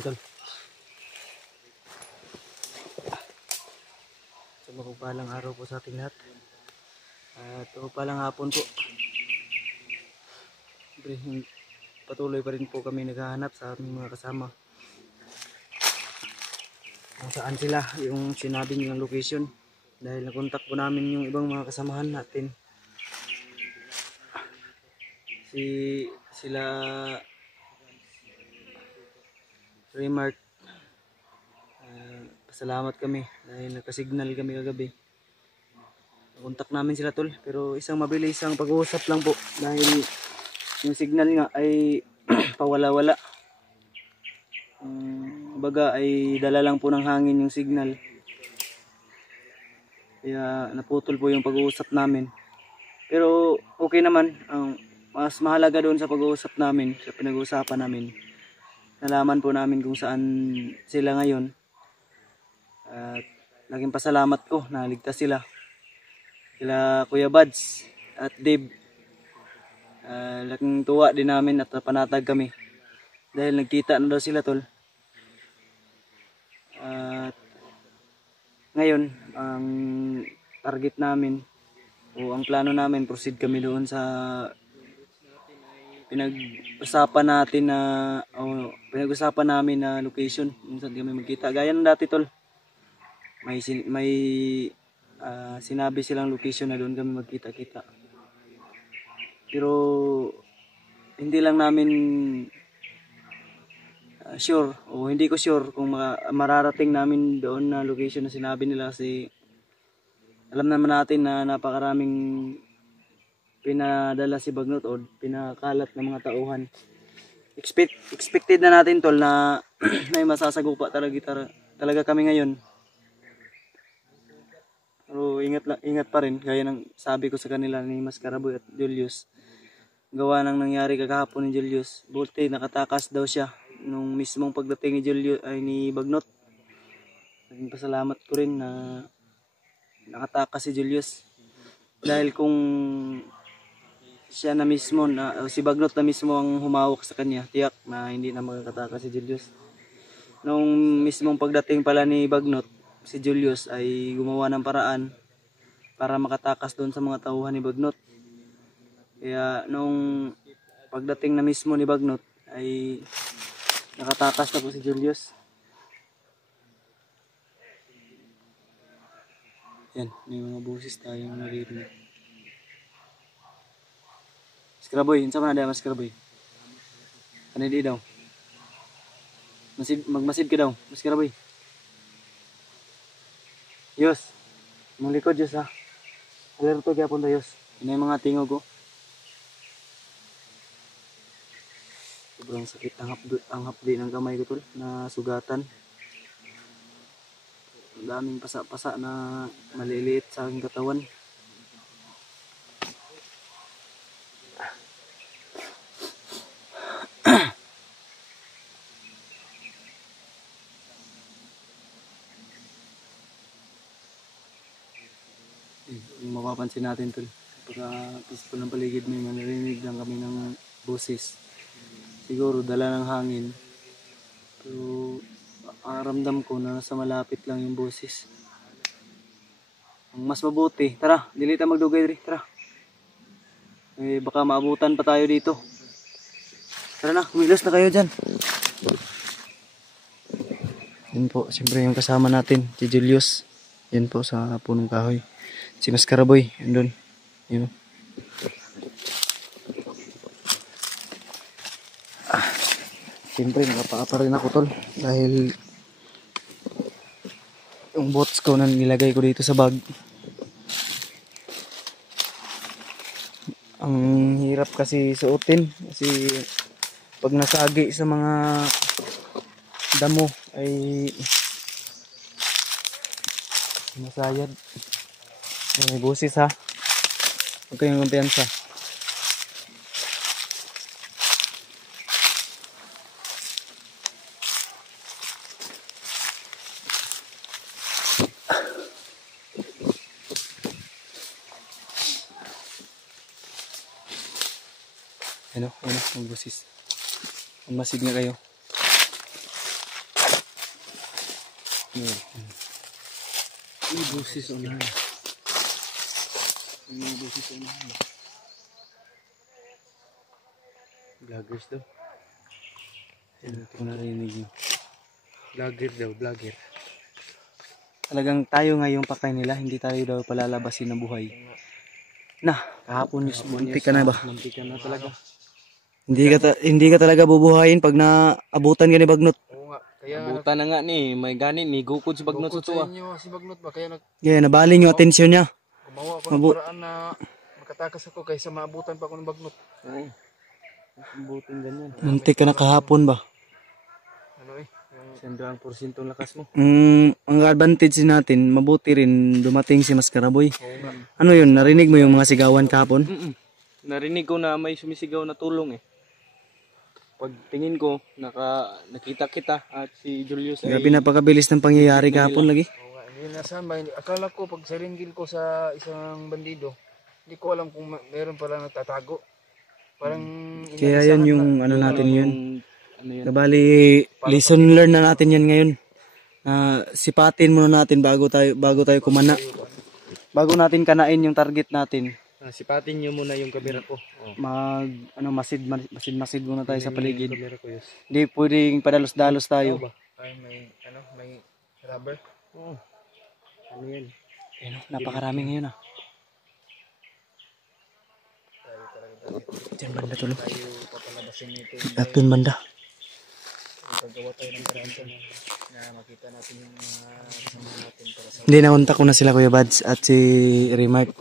Tol. So mapagpalang araw po sa ating lahat. At mapagpalang hapon po. Patuloy pa rin po kami naghahanap sa aming mga kasama. Kung saan sila, yung sinabi nilang location. Dahil nakontak po namin yung ibang mga kasamahan natin. Sila Remark. Pasalamat kami dahil nakasignal kami kagabi. Nakontak namin sila tol, pero isang mabilis ang pag-uusap lang po dahil yung signal nga ay pawala-wala. Baga ay dala lang po ng hangin yung signal. Kaya naputol po yung pag-uusap namin. Pero okay naman, ang mas mahalaga doon sa pag-uusap namin, sa pinag-uusapan namin. Nalaman po namin kung saan sila ngayon. At laging pasalamat ko na ligtas sila. Sila Kuya Buds at Dave. Laking tuwa din namin at panatag kami. Dahil nagkita na daw sila tol. At ngayon, ang target namin o ang plano namin, proceed kami doon sa pinag-usapan namin na location kung saan kami magkita. Gaya ng dati tol. May sinabi silang location na doon kami magkita-kita. Pero hindi lang namin sure o hindi ko sure kung mararating namin doon na location na sinabi nila, kasi alam naman natin na napakaraming pinadala si Bagnot o pinakalat ng mga tauhan. Expected na natin tol na may masasagupa talaga kami ngayon. Pero ingat pa rin, gaya ng sabi ko sa kanila ni Mascaraboy at Julius. Gawa ng nangyari kagahapon ni Julius. Buti nakatakas daw siya nung mismong pagdating ni Julius ni Bagnot. Naging pasalamat ko rin na nakatakas si Julius. Dahil kung siya na mismo si Bagnot na mismo ang humawak sa kanya, tiyak na hindi na makakatakas si Julius. Nung mismong pagdating pala ni Bagnot, si Julius ay gumawa ng paraan para makatakas doon sa mga tauhan ni Bagnot. Kaya nung pagdating na mismo ni Bagnot ay nakatakas na po si Julius. Yan, may mga busis tayong naririnig. Mascaraboy, yun sa mga na Mascaraboy. Ano di daw? Magmasid ka daw, Mascaraboy. Yos, mong likod Yos ha. Alerto kaya punta Yos. Yun yung mga tingog ko. Sobrang sakit ang hapdi ng kamay ko tol, na sugatan. Ang daming pasa-pasa na maliliit sa aking katawan. Yung mapapansin natin tol, pagka peaceful ng paligid, may manarinig lang kami ng boses. Siguro dala ng hangin, pero ramdam ko na nasa malapit lang yung boses. Ang mas mabuti, tara, dili tayo magdugay rin, tara. Baka maabutan pa tayo dito. Tara na, kumilos na kayo dyan. Yun po, siyempre yung kasama natin, si Julius. Yun po sa punong kahoy. Si Mascaraboy, yun doon. Yun. Siyempre nakapaka rin ako tol. Dahil yung bots ko na nilagay ko dito sa bag. Ang hirap kasi suotin. Kasi pag nasagi sa mga damo ay masayad. May busis ha. Huwag kayong kumpiyansa. Ano, may busis. Masid nga kayo. May busis unahan. May busis unahan. Vloggers daw. Hindi ko narinig yun. Vlogger daw, vlogger. Talagang tayo ngayong pakay nila, hindi tayo daw palalabasin ng buhay. Na, kahapon news, muntik ka na ba? Muntik ka na talaga. Hindi ka talaga bubuhayin pag naabutan ka ni Bagnot. Oo nga. Kaya abutan na nga ni, may gani ni gukod si Bagnot sa tuwa. Si Bagnot ba kaya nabaling yung atensyon niya. Gumawa ako ng paraan na makatakas ako kaysa maabutan pa ako ng Bagnot. Oo. Abutin ganyan. Muntik ka na kahapon ba? Ano yung 100% lakas mo. Ang advantage natin, mabuti rin dumating si Maskaraboy. Ano yun, narinig mo yung mga sigawan kahapon? Narinig ko na may sumisigaw na tulong eh. Pag tingin ko, nakita kita at si Julius ay... Grabe, napakabilis ng pangyayari kahapon lagi. Oo nga, hindi nasama. Akala ko pag saringgil ko sa isang bandido, hindi ko alam kung meron pala nagtatago. Parang... Kaya yan yung ano natin yun. Nabali, lesson learn na natin yan ngayon. Sipatin muna natin bago tayo kumana. Bago natin kanain yung target natin. Sipatin nyo muna yung kamera ko. Masid muna tayo sa paligid. Hindi pwedeng padalos-dalos tayo. Ay, may rubber. Oo. Ano yan? Napakarami ngayon ah. Diyan banda tuloy. Tayo papalabasin nito. Doon banda. Paggawa tayo ng paraan na makita natin yung mga kasama natin para sa... Hindi, naunta ko na sila Kuya Bads at si Remark.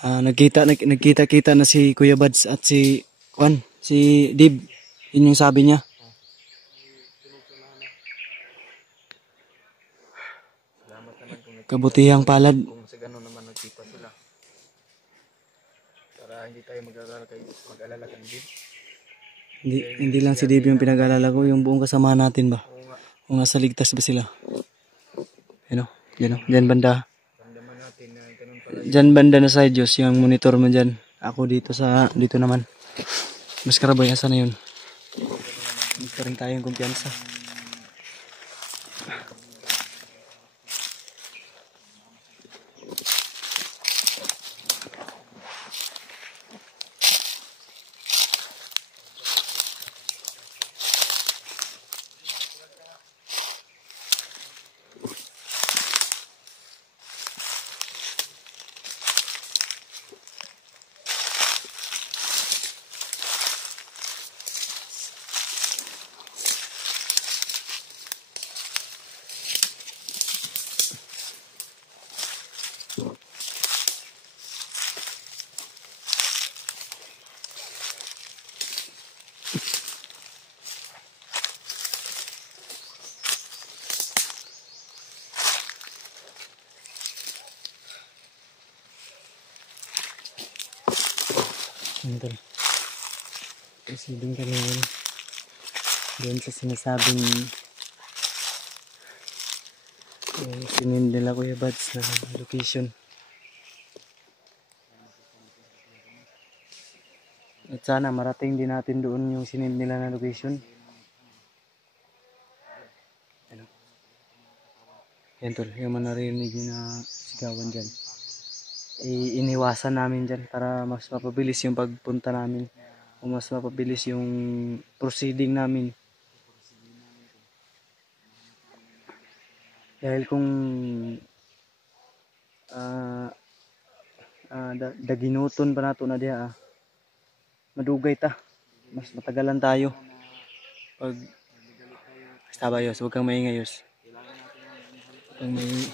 Nagkita-kita na si Kuya Bads at si Dib. Yun yung sabi niya. Salamat naman kung Kabutihang palad. kung sa gano'n naman nagkita sila. Para hindi tayo mag-alala kay Dib. Hindi lang si Dib yung pinag-alala ko, yung buong kasama natin ba? Kung nasa ligtas ba sila? Diyan banda. Ramdaman natin na ganun pala. Diyan banda na side Diyos, yung monitor mo dyan. Ako dito naman. Maskaraboy, asa na yun? Dito rin tayong kumpiyansa. Andun. Kasi doon kami doon sa sinasabing sinend nila Kuya Bads na location. At sana marating din natin doon yung sinend nila na location. Yan tol, yung manarinig na sigawan dyan. Iniwasan namin dyan para mas mapabilis yung pagpunta namin o mas mapabilis yung proceeding namin. Dahil kung daginuton pa nato na diha madugay ta, mas matagalan tayo pag basta Yos, huwag kang maingay Yos. Huwag kang maingay.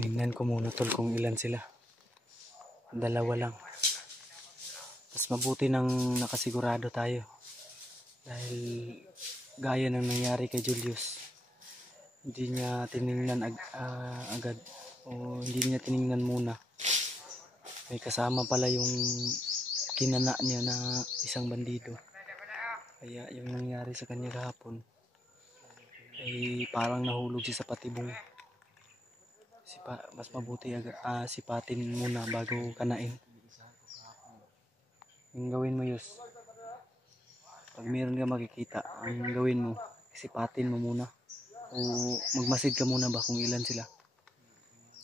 Tinignan ko muna tol kung ilan sila. Dalawa lang. Mas mabuti nang nakasigurado tayo. Dahil gaya ng nangyari kay Julius. Hindi niya tinignan agad. O hindi niya tinignan muna. May kasama pala yung kinana niya na isang bandido. Kaya yung nangyari sa kanya kahapon ay parang nahulog siya sa patibong. Mas mabuti sipatin muna bago kanain. Yung gawin mo Yus, pag meron ka makikita, ang gawin mo, sipatin mo muna. O magmasid ka muna ba kung ilan sila.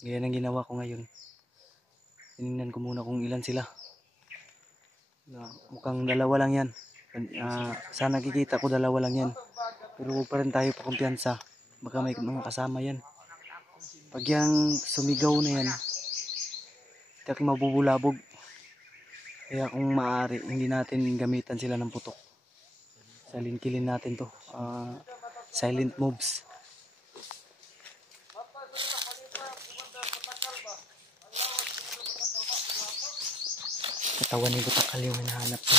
Ganyan ang ginawa ko ngayon. Tinignan ko muna kung ilan sila. Mukhang dalawa lang yan. Sa nakikita ko dalawa lang yan. Pero huwag pa rin tayo pakumpiyansa. Baka may mga kasama yan. Pag yung sumigaw na yan, tiyak mabubulabog. Kaya kung maaari, hindi natin gamitan sila ng putok. Kilin natin to. Silent moves. Katawan ni Butakal yung hinahanap ko.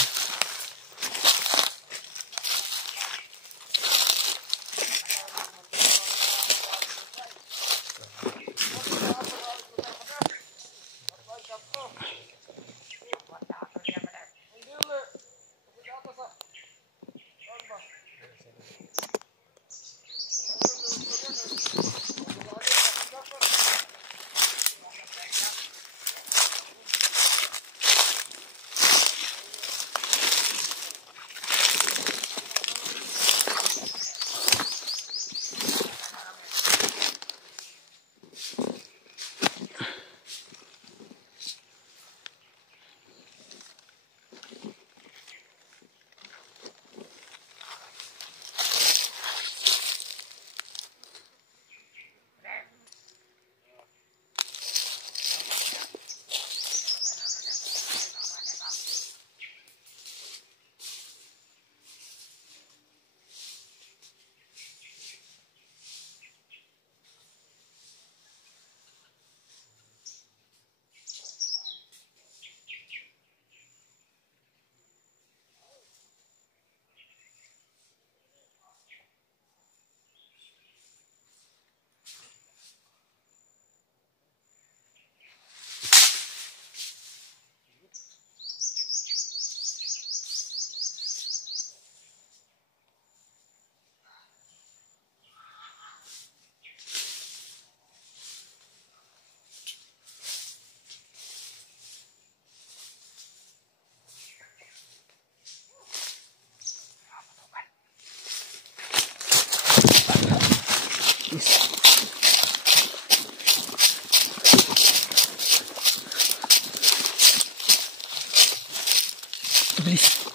Bilis.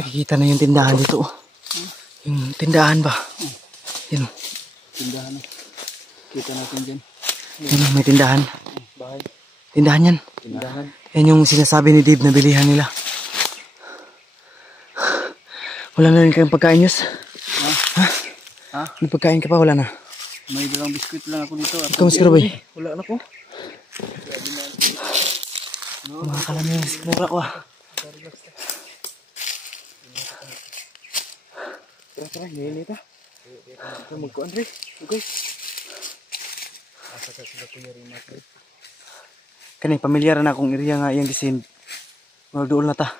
Nakikita na yung tindahan dito. Yung tindahan ba? Yan. Tindahan. Kita natin dyan. Yan, may tindahan. Bahay. Tindahan yan. Tindahan. Yan yung sinasabi ni Dave na bilihan nila. Wala na rin kayong pagkain, Yus? Ha? Ha? May pagkain ka pa? Wala na. May dalang biskuit lang ako dito. Ikaw, Mas Karaboy. Wala na ko. Mga kalami yung sikmura ko ah. Tara, ngayon ito. Magkuhan rin. Okay. Kani, pamilyar na akong area nga iyang gisin. Doon na ta.